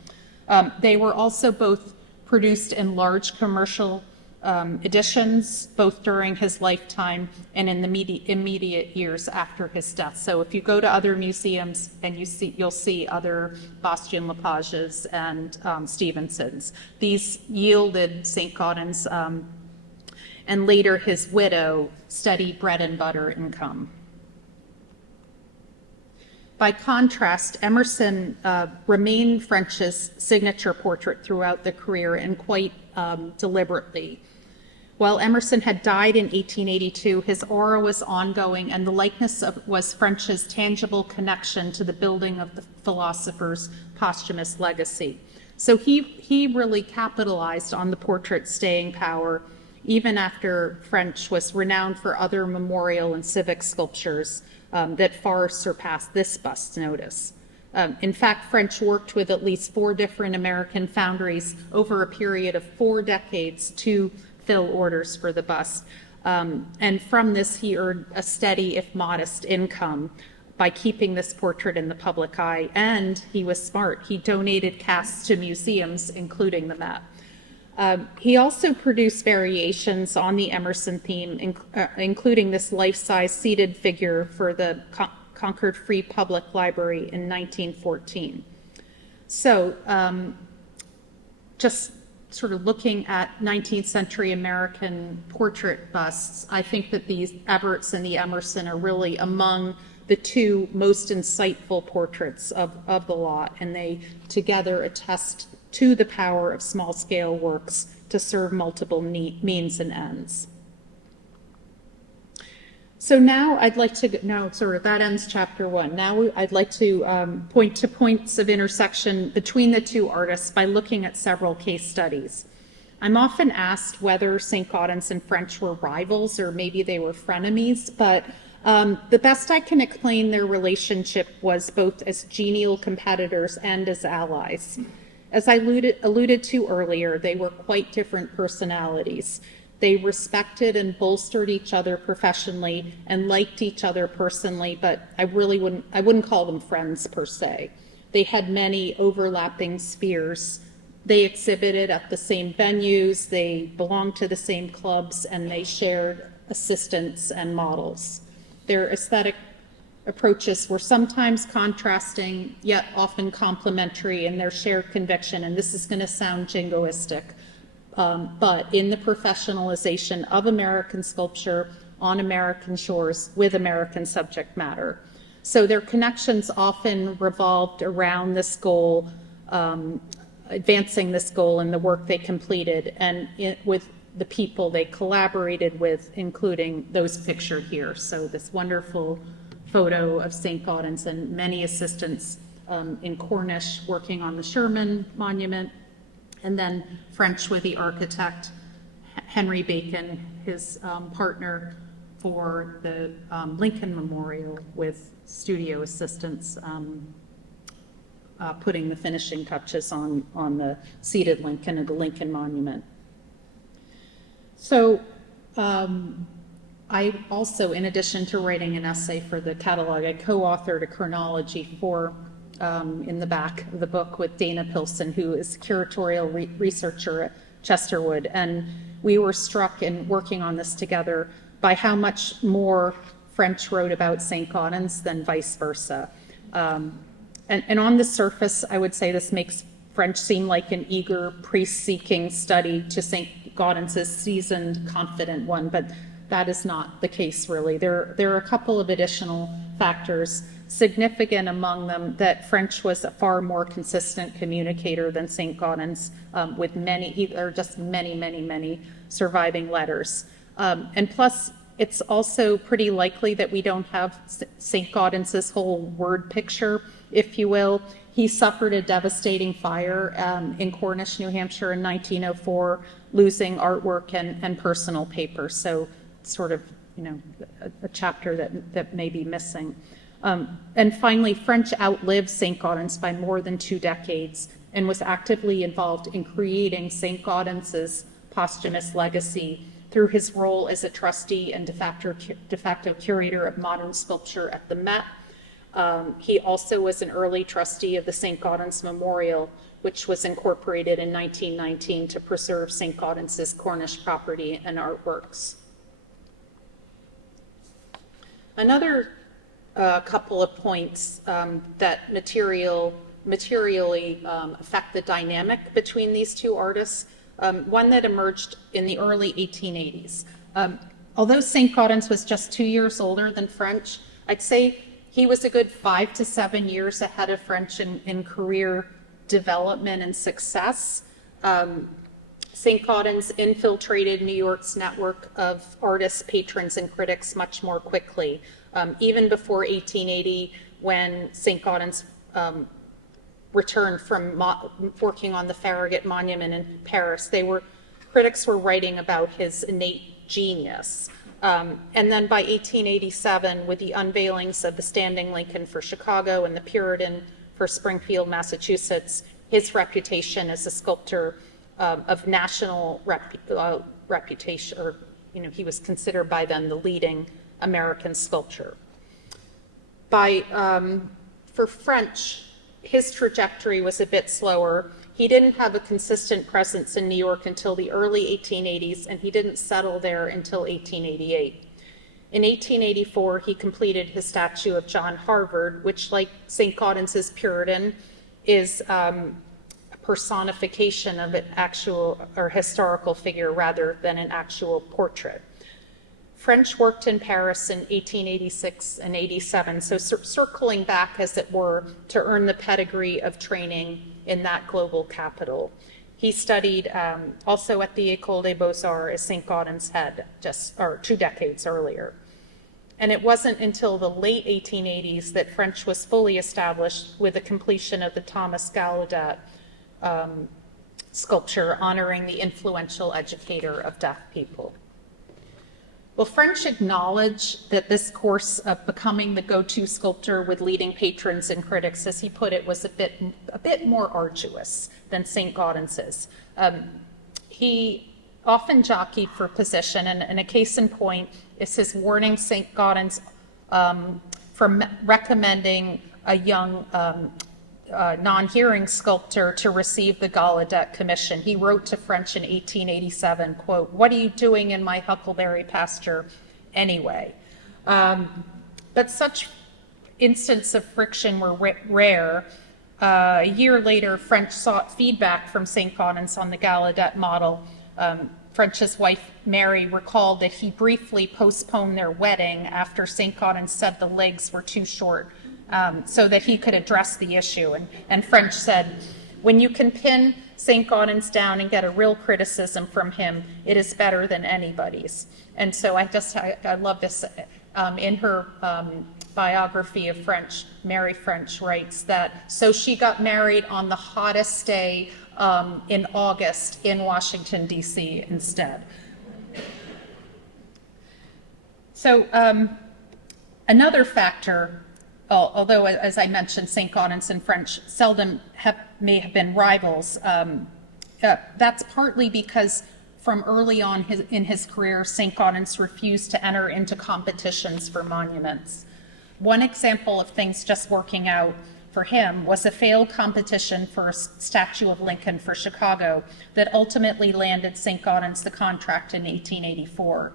They were also both produced in large commercial editions, both during his lifetime and in the immediate years after his death. So if you go to other museums and you'll see other Bastien-Lepages and Stevensons. These yielded Saint-Gaudens and later his widow steady bread and butter income. By contrast, Emerson remained French's signature portrait throughout the career, and quite deliberately. While Emerson had died in 1882, his aura was ongoing, and the likeness was French's tangible connection to the building of the philosopher's posthumous legacy. So he really capitalized on the portrait's staying power, even after French was renowned for other memorial and civic sculptures that far surpassed this bust's notice. In fact, French worked with at least 4 different American foundries over a period of 4 decades to fill orders for the bust. And from this, he earned a steady, if modest, income by keeping this portrait in the public eye. And he was smart. He donated casts to museums, including the Met. He also produced variations on the Emerson theme, including this life-size seated figure for the Concord Free Public Library in 1914. So just sort of looking at 19th century American portrait busts, I think that these Everts and the Emerson are really among the 2 most insightful portraits of the lot, and they together attest to the power of small-scale works to serve multiple means and ends. So now I'd like to, that ends chapter 1. Now I'd like to point to points of intersection between the two artists by looking at several case studies. I'm often asked whether Saint-Gaudens and French were rivals or maybe they were frenemies, but the best I can explain their relationship was both as genial competitors and as allies. As I alluded to earlier, they were quite different personalities. They respected and bolstered each other professionally and liked each other personally, but I wouldn't call them friends per se. They had many overlapping spheres. They exhibited at the same venues, they belonged to the same clubs, and they shared assistants and models. Their aesthetic approaches were sometimes contrasting, yet often complementary in their shared conviction, and this is going to sound jingoistic, but in the professionalization of American sculpture on American shores with American subject matter. So their connections often revolved around this goal, advancing this goal in the work they completed and with the people they collaborated with, including those pictured here. So this wonderful photo of Saint-Gaudens and many assistants in Cornish working on the Sherman Monument, and then French with the architect, Henry Bacon, his partner for the Lincoln Memorial with studio assistants putting the finishing touches on the seated Lincoln of the Lincoln Monument. So I also, in addition to writing an essay for the catalog, I co-authored a chronology for in the back of the book with Dana Pilson, who is a curatorial researcher at Chesterwood. And we were struck in working on this together by how much more French wrote about Saint-Gaudens than vice versa. And on the surface, I would say this makes French seem like an eager, priest-seeking study to Saint-Gaudens' seasoned, confident one, but that is not the case, really. There are a couple of additional factors, significant among them that French was a far more consistent communicator than Saint-Gaudens, with many surviving letters. And plus, it's also pretty likely that we don't have Saint-Gaudens' whole word picture, if you will. He suffered a devastating fire in Cornish, New Hampshire in 1904, losing artwork and personal papers. So sort of, a chapter that may be missing. And finally, French outlived Saint-Gaudens by more than 2 decades and was actively involved in creating Saint-Gaudens' posthumous legacy through his role as a trustee and de facto curator of modern sculpture at the Met. He also was an early trustee of the Saint-Gaudens Memorial, which was incorporated in 1919 to preserve Saint-Gaudens' Cornish property and artworks. Another couple of points that materially affect the dynamic between these two artists. One that emerged in the early 1880s. Although Saint-Gaudens was just 2 years older than French, I'd say he was a good 5 to 7 years ahead of French in career development and success. Saint-Gaudens infiltrated New York's network of artists, patrons, and critics much more quickly. Even before 1880, when Saint-Gaudens returned from working on the Farragut Monument in Paris, critics were writing about his innate genius. And then by 1887, with the unveilings of the Standing Lincoln for Chicago and the Puritan for Springfield, Massachusetts, his reputation as a sculptor of national reputation, or he was considered by then the leading American sculptor. For French, his trajectory was a bit slower. He didn't have a consistent presence in New York until the early 1880s, and he didn't settle there until 1888. In 1884, he completed his statue of John Harvard, which, like Saint-Gaudens' Puritan, is a personification of an actual or historical figure rather than an actual portrait. French worked in Paris in 1886 and 87, so circling back, as it were, to earn the pedigree of training in that global capital. He studied also at the École des Beaux-Arts, as Saint-Gaudens had just 2 decades earlier. And it wasn't until the late 1880s that French was fully established with the completion of the Thomas Gallaudet sculpture honoring the influential educator of deaf people. Well, French acknowledged that this course of becoming the go-to sculptor with leading patrons and critics, as he put it, was a bit more arduous than Saint-Gaudens's. He often jockeyed for position, and a case in point is his warning Saint-Gaudens from recommending a young non-hearing sculptor to receive the Gallaudet commission. He wrote to French in 1887, quote, "What are you doing in my huckleberry pasture anyway?" But such instances of friction were rare. A year later, French sought feedback from Saint-Gaudens on the Gallaudet model. French's wife, Mary, recalled that he briefly postponed their wedding after Saint-Gaudens said the legs were too short, so that he could address the issue. And French said, "When you can pin Saint-Gaudens down and get a real criticism from him, it is better than anybody's." And so I love this. In her biography of French, Mary French writes that, "So she got married on the hottest day in August in Washington, D.C. instead." So another factor, although, as I mentioned, Saint-Gaudens and French seldom may have been rivals, that's partly because from early on in his career, Saint-Gaudens refused to enter into competitions for monuments. One example of things just working out for him was a failed competition for a statue of Lincoln for Chicago that ultimately landed Saint-Gaudens the contract in 1884.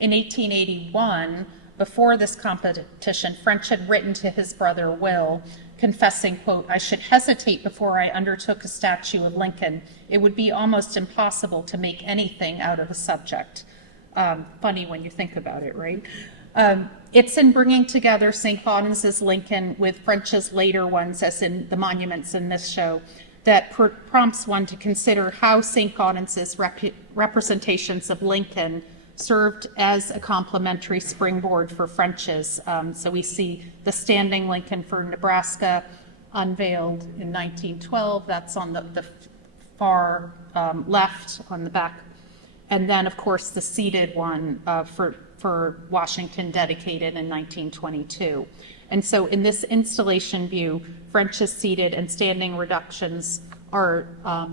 In 1881, before this competition, French had written to his brother Will, confessing, quote, "I should hesitate before I undertook a statue of Lincoln. It would be almost impossible to make anything out of the subject." Funny when you think about it, right? It's in bringing together Saint-Gaudens' Lincoln with French's later ones, as in the monuments in this show, that prompts one to consider how Saint-Gaudens' representations of Lincoln served as a complementary springboard for French's. So we see the standing Lincoln for Nebraska unveiled in 1912. That's on the far left on the back. And then, of course, the seated one for Washington, dedicated in 1922. And so in this installation view, French's seated and standing reductions are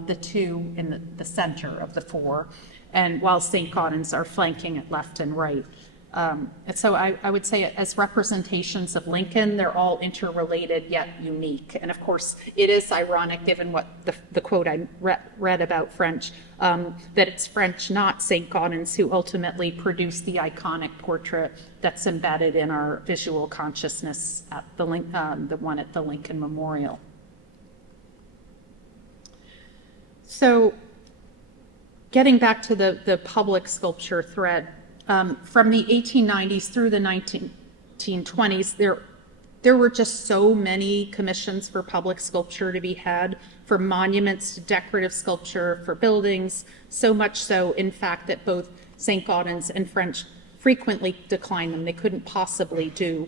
the two in the center of the four, and while Saint-Gaudens are flanking it left and right. And so I would say, as representations of Lincoln, they're all interrelated yet unique. And of course, it is ironic, given what the quote I read about French, that it's French, not Saint-Gaudens, who ultimately produced the iconic portrait that's embedded in our visual consciousness at the one at the Lincoln Memorial. So, getting back to the public sculpture thread, from the 1890s through the 1920s, there were just so many commissions for public sculpture to be had, from monuments to decorative sculpture, for buildings, so much so, in fact, that both Saint-Gaudens and French frequently declined them. They couldn't possibly do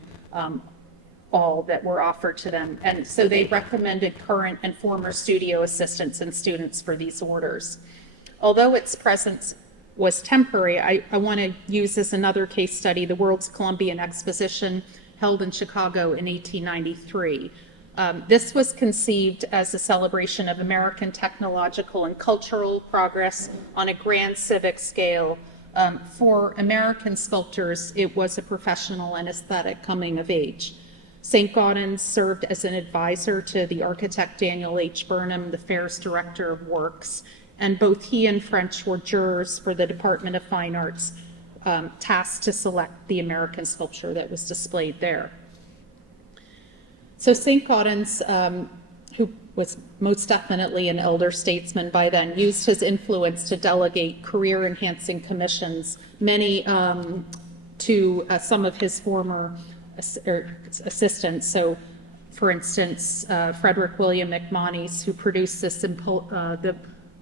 all that were offered to them. And so they recommended current and former studio assistants and students for these orders. Although its presence was temporary, I want to use as another case study the World's Columbian Exposition held in Chicago in 1893. This was conceived as a celebration of American technological and cultural progress on a grand civic scale. For American sculptors, it was a professional and aesthetic coming of age. Saint-Gaudens served as an advisor to the architect Daniel H. Burnham, the fair's director of works, and both he and French were jurors for the Department of Fine Arts, tasked to select the American sculpture that was displayed there. So Saint-Gaudens, who was most definitely an elder statesman by then, used his influence to delegate career-enhancing commissions, many to some of his former assistants. So, for instance, Frederick William McMonnies, who produced this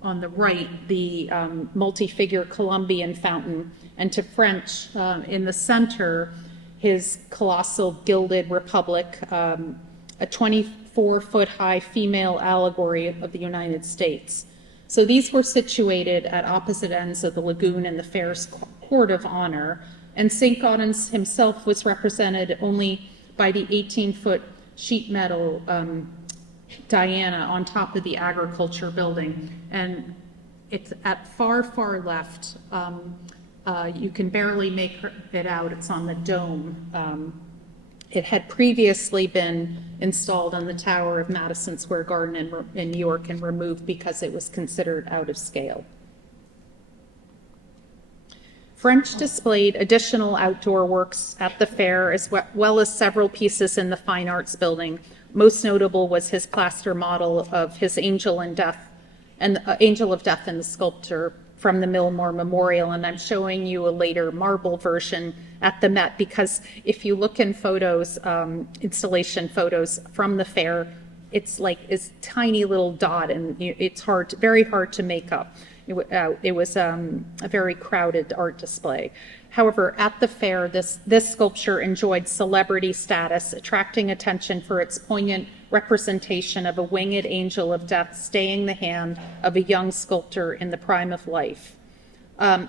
on the right, the multi-figure Columbian fountain, and to French in the center, his colossal gilded republic, a 24-foot-high female allegory of the United States. So these were situated at opposite ends of the lagoon in the fair's court of honor, and Saint-Gaudens himself was represented only by the 18-foot sheet metal Diana on top of the agriculture building. And it's at far, far left. You can barely make it out. It's on the dome. It had previously been installed on the tower of Madison Square Garden in New York and removed because it was considered out of scale. French displayed additional outdoor works at the fair, as well as several pieces in the Fine Arts Building. Most notable was his plaster model of his Angel of Death and the Sculptor from the Millmore Memorial, and I'm showing you a later marble version at the Met, because if you look in photos, installation photos from the fair, it's like this tiny little dot, and it's very hard to make up. It was a very crowded art display. However, at the fair, this sculpture enjoyed celebrity status, attracting attention for its poignant representation of a winged angel of death staying the hand of a young sculptor in the prime of life.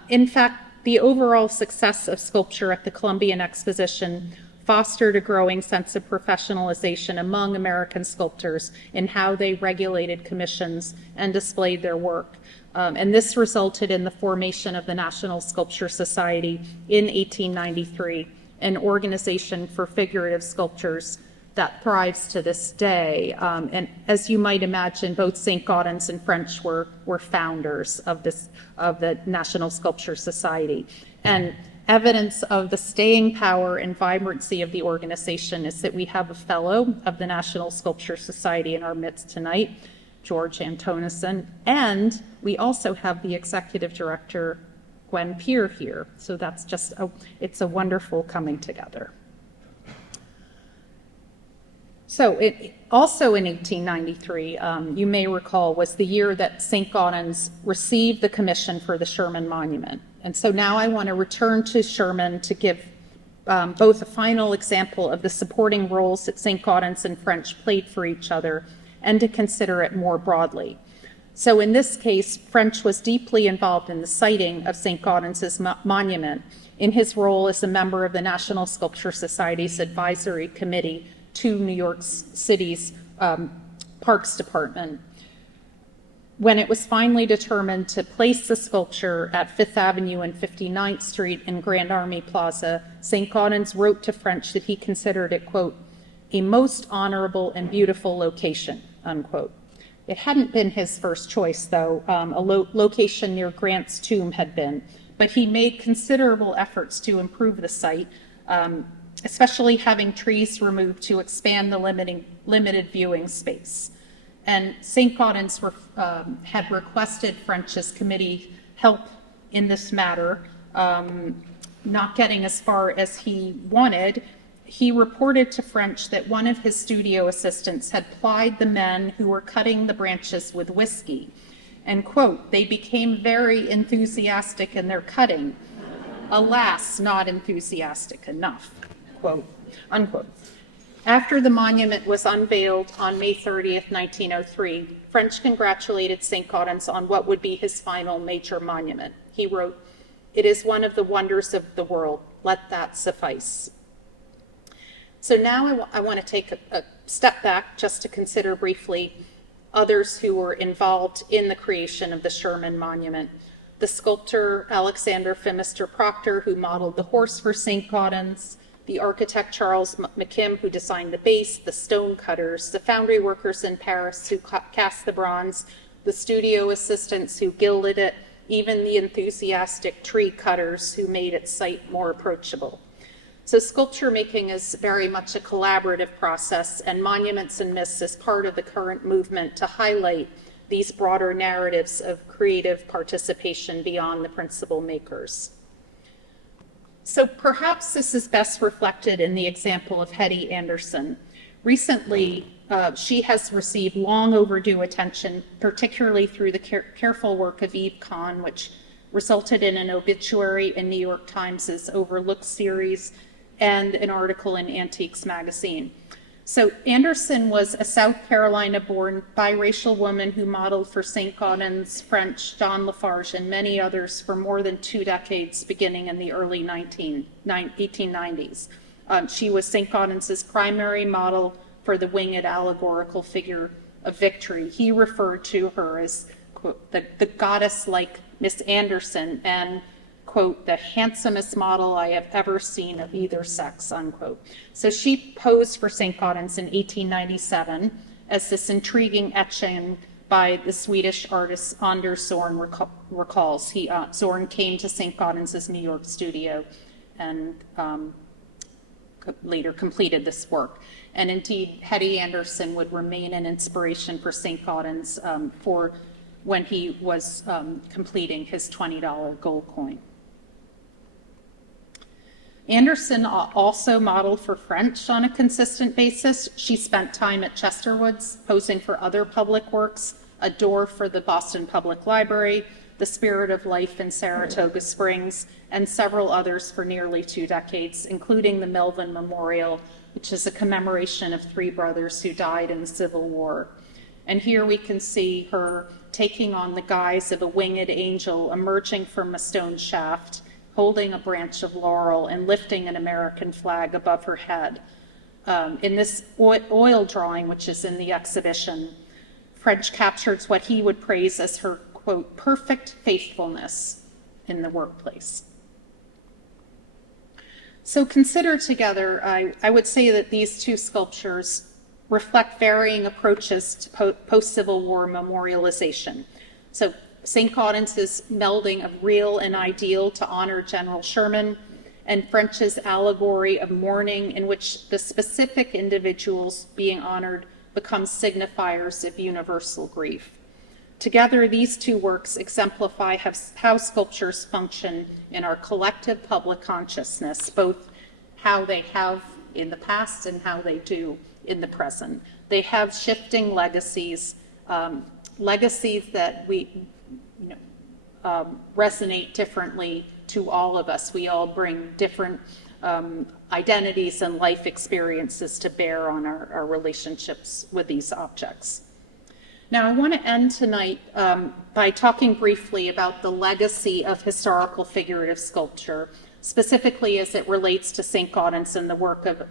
In fact, the overall success of sculpture at the Columbian Exposition fostered a growing sense of professionalization among American sculptors in how they regulated commissions and displayed their work. And this resulted in the formation of the National Sculpture Society in 1893, an organization for figurative sculptures that thrives to this day. And as you might imagine, both Saint-Gaudens and French were founders of the National Sculpture Society. And evidence of the staying power and vibrancy of the organization is that we have a fellow of the National Sculpture Society in our midst tonight, George Antonison, and we also have the executive director, Gwen Peer, here. So that's it's a wonderful coming together. So it also in 1893, you may recall, was the year that Saint-Gaudens received the commission for the Sherman Monument. And so now I want to return to Sherman to give both a final example of the supporting roles that Saint-Gaudens and French played for each other, and to consider it more broadly. So in this case, French was deeply involved in the siting of Saint-Gaudens' monument in his role as a member of the National Sculpture Society's advisory committee to New York City's Parks Department. When it was finally determined to place the sculpture at 5th Avenue and 59th Street in Grand Army Plaza, Saint-Gaudens wrote to French that he considered it, quote, a most honorable and beautiful location, unquote. It hadn't been his first choice, though. A location near Grant's tomb had been, but he made considerable efforts to improve the site, especially having trees removed to expand the limited viewing space. And Saint-Gaudens had requested French's committee help in this matter, not getting as far as he wanted. He reported to French that one of his studio assistants had plied the men who were cutting the branches with whiskey. And, quote, they became very enthusiastic in their cutting. Alas, not enthusiastic enough, quote, unquote. After the monument was unveiled on May 30th, 1903, French congratulated Saint-Gaudens on what would be his final major monument. He wrote, it is one of the wonders of the world. Let that suffice. So now I want to take a step back just to consider briefly others who were involved in the creation of the Sherman Monument. The sculptor Alexander Phimister Proctor, who modeled the horse for Saint-Gaudens, the architect Charles McKim, who designed the base, the stone cutters, the foundry workers in Paris who cast the bronze, the studio assistants who gilded it, even the enthusiastic tree cutters who made its site more approachable. So sculpture making is very much a collaborative process, and Monuments and Myths is part of the current movement to highlight these broader narratives of creative participation beyond the principal makers. So perhaps this is best reflected in the example of Hetty Anderson. Recently, she has received long overdue attention, particularly through the careful work of Eve Kahn, which resulted in an obituary in New York Times' Overlooked series and an article in Antiques magazine. So Anderson was a South Carolina-born biracial woman who modeled for Saint-Gaudens, French, John Lafarge, and many others for more than 2 decades, beginning in the early 1890s. She was Saint-Gaudens' primary model for the winged allegorical figure of victory. He referred to her as, quote, the goddess-like Miss Anderson, and, quote, the handsomest model I have ever seen of either sex, unquote. So she posed for Saint-Gaudens in 1897 as this intriguing etching by the Swedish artist Anders Zorn recalls. Zorn came to Saint-Gaudens' New York studio and later completed this work. And indeed, Hetty Anderson would remain an inspiration for Saint-Gaudens for when he was completing his $20 gold coin. Anderson also modeled for French on a consistent basis. She spent time at Chesterwood's, posing for other public works, a door for the Boston Public Library, the Spirit of Life in Saratoga Springs, and several others for nearly 2 decades, including the Melvin Memorial, which is a commemoration of 3 brothers who died in the Civil War. And here we can see her taking on the guise of a winged angel emerging from a stone shaft, holding a branch of laurel and lifting an American flag above her head. In this oil drawing, which is in the exhibition, French captures what he would praise as her, quote, perfect faithfulness in the workplace. So considered together, I would say that these 2 sculptures reflect varying approaches to post-Civil War memorialization. So Saint-Gaudens' melding of real and ideal to honor General Sherman, and French's allegory of mourning in which the specific individuals being honored become signifiers of universal grief. Together, these 2 works exemplify how sculptures function in our collective public consciousness, both how they have in the past and how they do in the present. They have shifting legacies, legacies that resonate differently to all of us. We all bring different identities and life experiences to bear on our relationships with these objects. Now, I want to end tonight by talking briefly about the legacy of historical figurative sculpture, specifically as it relates to Saint-Gaudens and the work of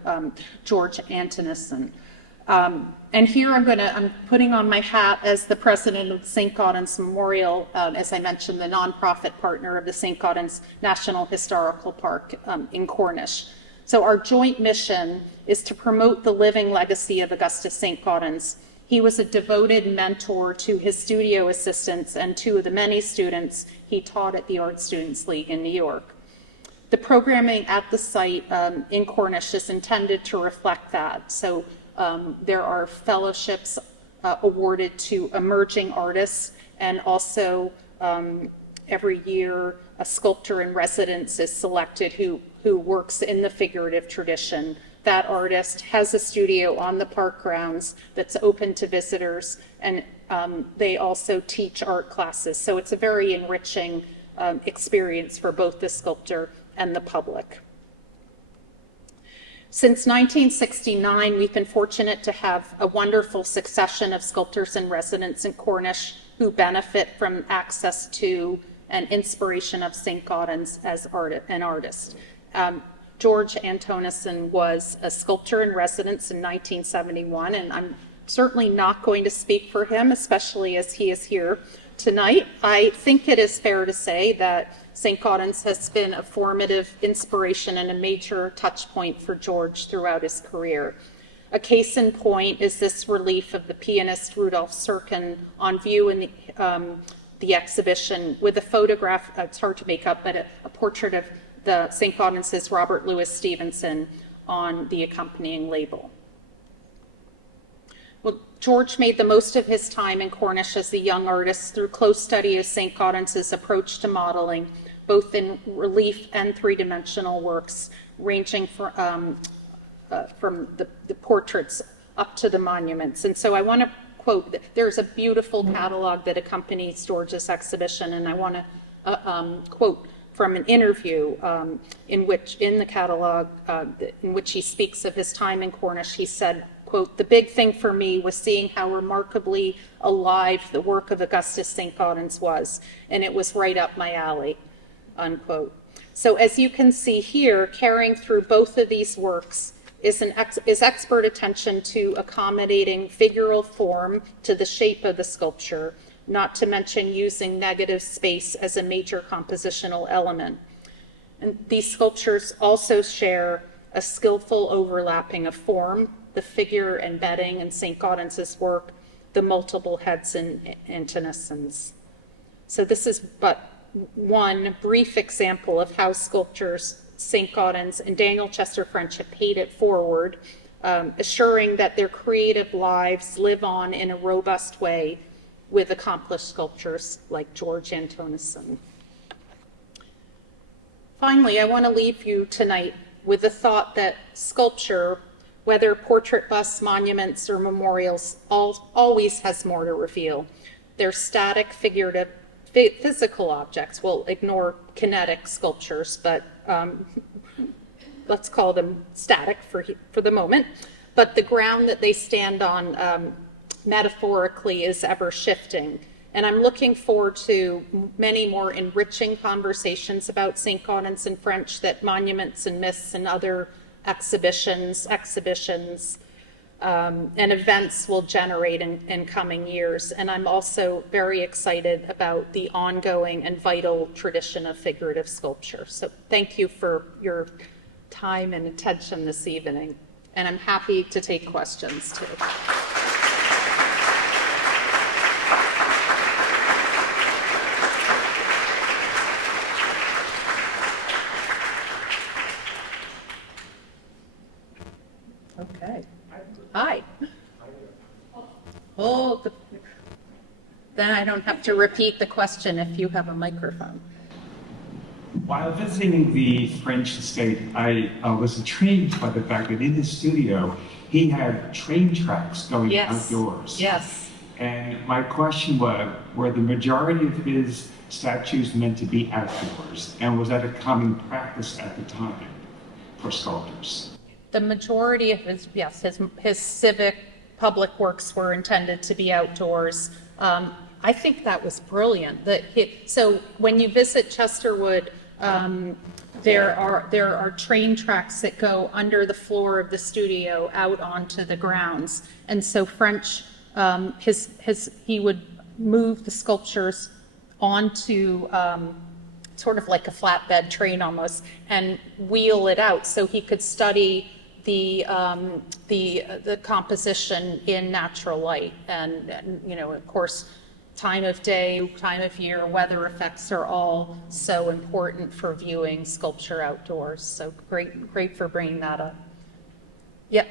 George Antonisson. And here I'm putting on my hat as the president of the Saint-Gaudens Memorial, as I mentioned, the nonprofit partner of the Saint-Gaudens National Historical Park in Cornish. So our joint mission is to promote the living legacy of Augustus Saint-Gaudens. He was a devoted mentor to his studio assistants and to the many students he taught at the Art Students League in New York. The programming at the site in Cornish is intended to reflect that. So there are fellowships awarded to emerging artists, and also every year a sculptor in residence is selected who works in the figurative tradition. That artist has a studio on the park grounds that's open to visitors, and they also teach art classes. So it's a very enriching experience for both the sculptor and the public. Since 1969, we've been fortunate to have a wonderful succession of sculptors in residence in Cornish who benefit from access to and inspiration of Saint-Gaudens as an artist. George Antonisson was a sculptor in residence in 1971, and I'm certainly not going to speak for him, especially as he is here tonight. I think it is fair to say that Saint-Gaudens has been a formative inspiration and a major touch point for George throughout his career. A case in point is this relief of the pianist Rudolf Serkin on view in the exhibition with a photograph, it's hard to make up, but a portrait of the Saint-Gaudens' Robert Louis Stevenson on the accompanying label. Well, George made the most of his time in Cornish as a young artist through close study of Saint-Gaudens' approach to modeling, both in relief and three-dimensional works, ranging from the portraits up to the monuments. And so I want to quote, there's a beautiful catalog that accompanies George's exhibition, and I want to quote from an interview in the catalog, in which he speaks of his time in Cornish. He said, quote, "The big thing for me was seeing how remarkably alive the work of Augustus Saint-Gaudens was, and it was right up my alley," unquote. So as you can see here, carrying through both of these works is expert attention to accommodating figural form to the shape of the sculpture, not to mention using negative space as a major compositional element. And these sculptures also share a skillful overlapping of form, the figure embedding in Saint-Gaudens' work, the multiple heads and intonations. So this is but one brief example of how sculptors Saint-Gaudens and Daniel Chester French have paid it forward, assuring that their creative lives live on in a robust way with accomplished sculptors like George Antonisson. Finally, I want to leave you tonight with the thought that sculpture, whether portrait busts, monuments, or memorials, always has more to reveal. They're static, figurative, physical objects. We'll ignore kinetic sculptures, but let's call them static for the moment. But the ground that they stand on metaphorically is ever shifting. And I'm looking forward to many more enriching conversations about Saint-Gaudens and French that Monuments and Myths and other exhibitions, and events will generate in coming years. And I'm also very excited about the ongoing and vital tradition of figurative sculpture. So thank you for your time and attention this evening. And I'm happy to take questions too. Okay. Hi. Oh, then I don't have to repeat the question if you have a microphone. While visiting the French estate, I was intrigued by the fact that in his studio, he had train tracks going outdoors. Yes. And my question was, were the majority of his statues meant to be outdoors? And was that a common practice at the time for sculptors? The majority of his civic public works were intended to be outdoors. I think that was brilliant. So when you visit Chesterwood, there are train tracks that go under the floor of the studio out onto the grounds. And so French, he would move the sculptures onto sort of like a flatbed train almost, and wheel it out so he could study the composition in natural light, and of course, time of day, time of year, weather effects are all so important for viewing sculpture outdoors. So great for bringing that up. Yep.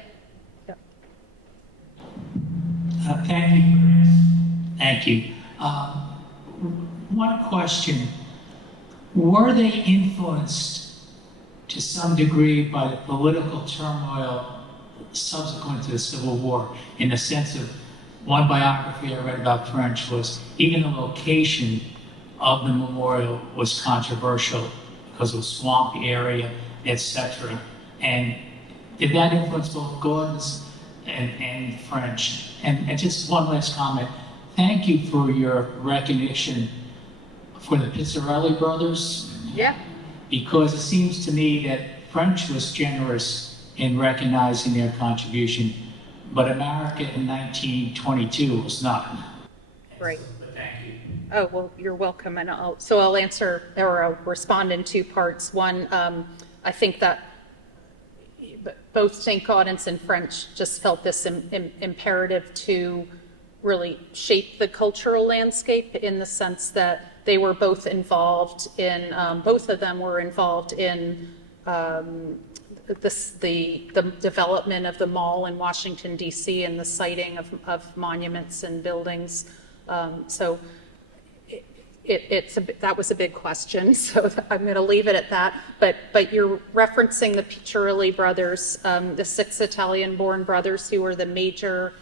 Thank you, Chris. Thank you. One question: were they influenced to some degree by the political turmoil subsequent to the Civil War, in the sense of one biography I read about French was even the location of the memorial was controversial because of the swamp area, etc. And did that influence both Gaudens and French? And just one last comment. Thank you for your recognition for the Pizzarelli brothers. Yeah. Because it seems to me that French was generous in recognizing their contribution, but America in 1922 was not. Right. But thank you. Oh, well, you're welcome. And I'll answer or I'll respond in two parts. One, I think that both Saint-Gaudens and French just felt this imperative to really shape the cultural landscape, in the sense that they were both involved in, both of them were involved in the development of the mall in Washington, D.C., and the siting of monuments and buildings. So that was a big question, so I'm going to leave it at that. But you're referencing the Piccirilli brothers, the 6 Italian-born brothers who were the major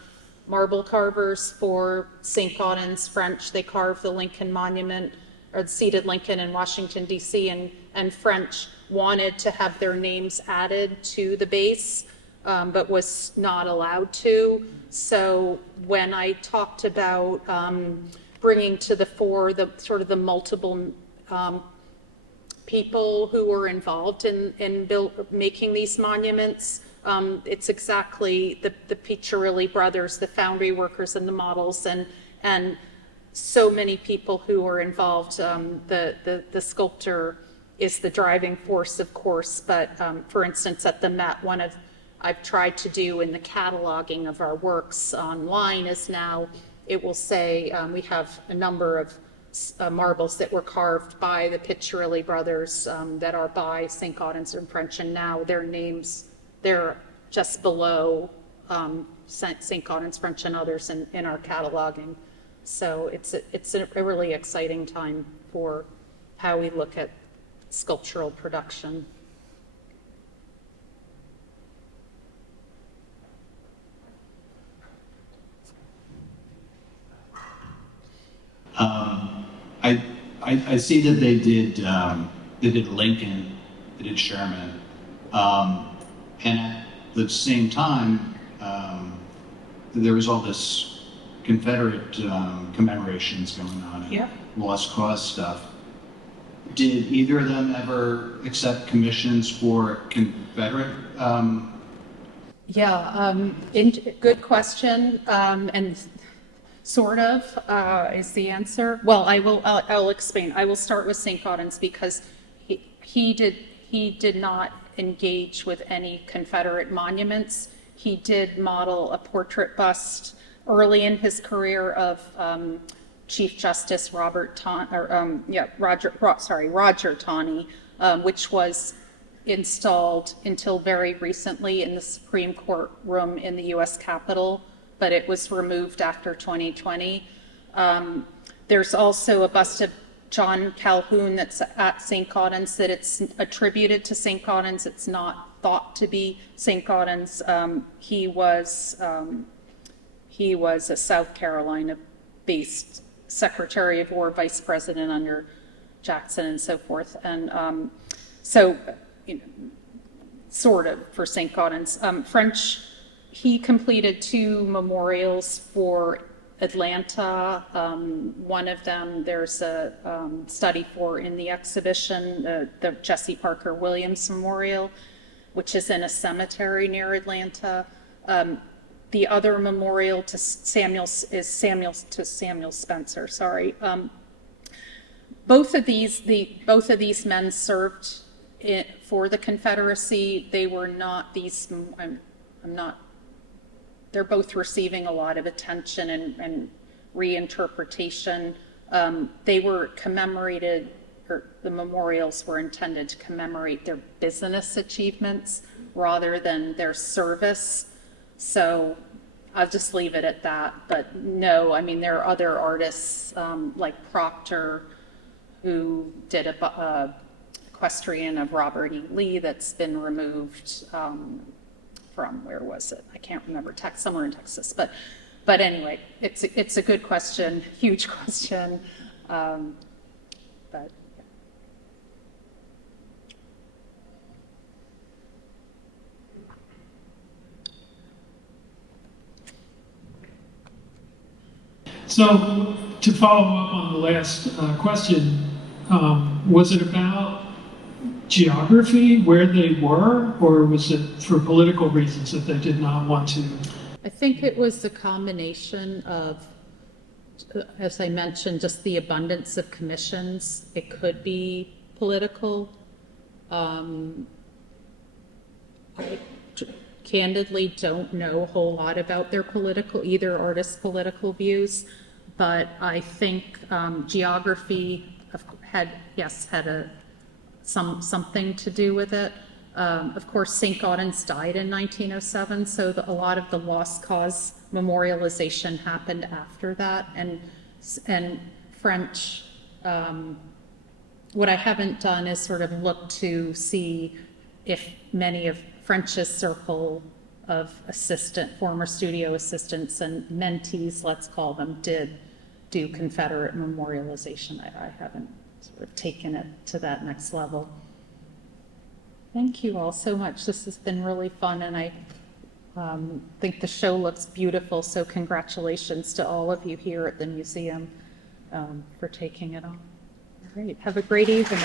marble carvers for Saint-Gaudens French. They carved the Lincoln Monument, or the seated Lincoln in Washington, D.C., and French wanted to have their names added to the base, but was not allowed to. So when I talked about bringing to the fore the sort of the multiple people who were involved in making these monuments, it's exactly the Piccirilli brothers, the foundry workers and the models, and so many people who were involved. The sculptor is the driving force, of course, but for instance, at the Met, I've tried to do in the cataloging of our works online is now, it will say we have a number of marbles that were carved by the Piccirilli brothers that are by Saint-Gaudens and French, and now their names, they're just below Saint-Gaudens, French, and others in our cataloging. So it's a really exciting time for how we look at sculptural production. I see that they did Lincoln, they did Sherman, and at the same time, there was all this Confederate commemorations going on and lost cause stuff. Did either of them ever accept commissions for Confederate? Good question, and sort of is the answer. Well, I'll explain. I will start with Saint-Gaudens because he did not engage with any Confederate monuments. He did model a portrait bust early in his career of Chief Justice Roger Taney, which was installed until very recently in the Supreme Court room in the U.S. Capitol, but it was removed after 2020. There's also a bust of John Calhoun that's at Saint-Gaudens that it's attributed to Saint-Gaudens. It's not thought to be Saint-Gaudens. He was a South Carolina-based Secretary of War, Vice President under Jackson and so forth. And so, sort of for Saint-Gaudens. French, he completed 2 memorials for Atlanta. One of them there's a study for in the exhibition, the Jesse Parker Williams Memorial, which is in a cemetery near Atlanta. The other memorial to Samuel Spencer. Sorry. Both of these men served for the Confederacy. They were not these. I'm not. They're both receiving a lot of attention and reinterpretation. They were commemorated, or the memorials were intended to commemorate their business achievements rather than their service. So I'll just leave it at that. But no, I mean, there are other artists like Proctor who did a equestrian of Robert E. Lee that's been removed from, where was it? I can't remember, somewhere in Texas. But anyway, it's a good question, huge question. But So to follow up on the last question, was it about geography, where they were, or was it for political reasons that they did not want to? I think it was a combination of, as I mentioned, just the abundance of commissions. It could be political. I candidly don't know a whole lot about their either artist's political views, but I think geography had something to do with it. Of course, Saint-Gaudens died in 1907, so a lot of the lost cause memorialization happened after that, and French what I haven't done is sort of look to see if many of French's circle of former studio assistants and mentees, let's call them, did do Confederate memorialization. I haven't sort of taken it to that next level. Thank you all so much. This has been really fun, and I think the show looks beautiful, so congratulations to all of you here at the museum for taking it on. All right, have a great evening.